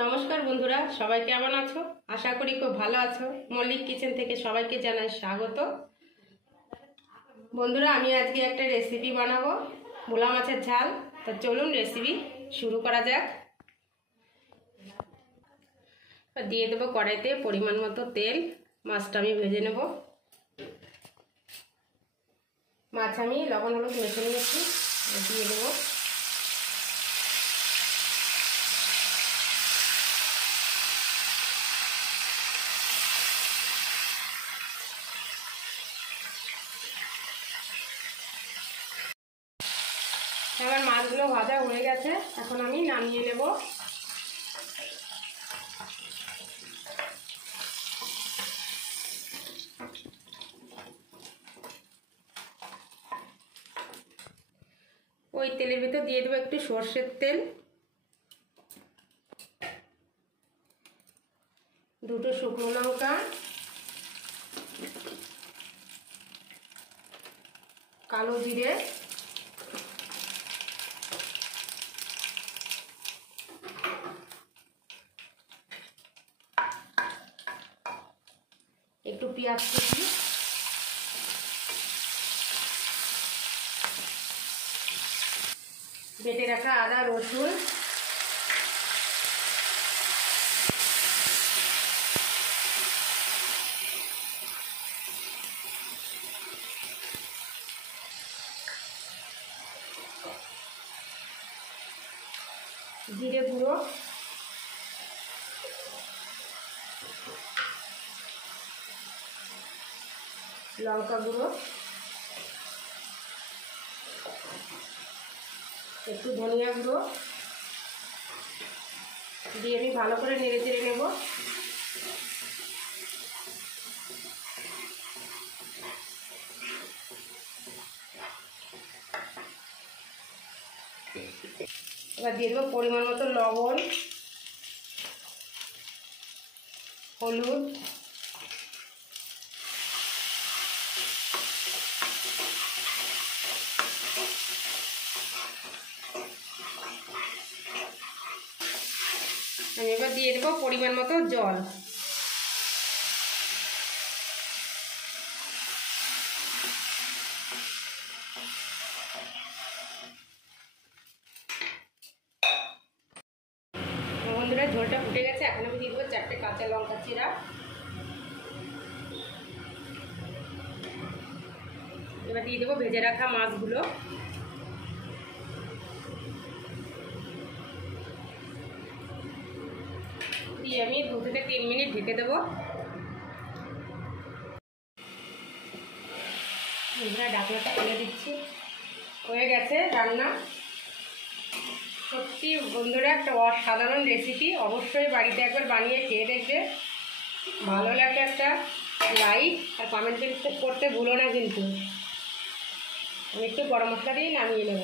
নমস্কার বন্ধুরা, সবাই কেমন আছো? আশা করি খুব ভালো আছো। মল্লিক কিচেন থেকে সবাইকে জানাই স্বাগত। বন্ধুরা, আমি আজকে একটা রেসিপি বানাবো, ভোলা মাছের ঝাল। তো চলুন রেসিপি শুরু করা যাক। দিয়ে দেবো কড়াইতে পরিমাণ মতো তেল। মাছটা আমি ভেজে নেব। মাছ আমি লবণ হলুদ মেখে নিয়েছি, দিয়ে দেবো। এবার মাছগুলো ভাজা হয়ে গেছে, এখন আমি নামিয়ে নেব। ওই তেলের ভিতর দিয়ে দেবো একটু সর্ষের তেল, দুটো শুকনো লঙ্কা, কালো জিরে, একটু পেঁয়াজ কুচি, বেটে রাখা আদা রসুন, জিরে গুঁড়ো, লঙ্কা গুঁড়ো, একটু ধনিয়া গুঁড়ো দিয়ে আমি ভালো করে নেড়ে চেড়ে নেব। এবার দিয়ে দেবো পরিমাণ মতো লবণ, হলুদ, আমি এবার দিয়ে দেবো পরিমাণ মতো জল। বন্ধুরা, ঝোলটা ফুটে গেছে, এখন আমি দিয়ে দেবো 4টে কাঁচা লঙ্কা চিরা। এবার দিয়ে দেবো ভেজে রাখা মাছগুলো। দিয়ে আমি 2 থেকে 3 মিনিট ঢেকে দেবো। বন্ধুরা, ঢাকনাটা খুলে দিচ্ছি। হয়ে গেছে রান্না। সত্যি বন্ধুরা, একটা অসাধারণ রেসিপি। অবশ্যই বাড়িতে একবার বানিয়ে খেয়ে দেখবে। ভালো লাগলে একটা লাইক আর কমেন্ট করতে ভুলো না কিন্তু। আমি একটু গরম মশলা দিয়ে নামিয়ে নেব।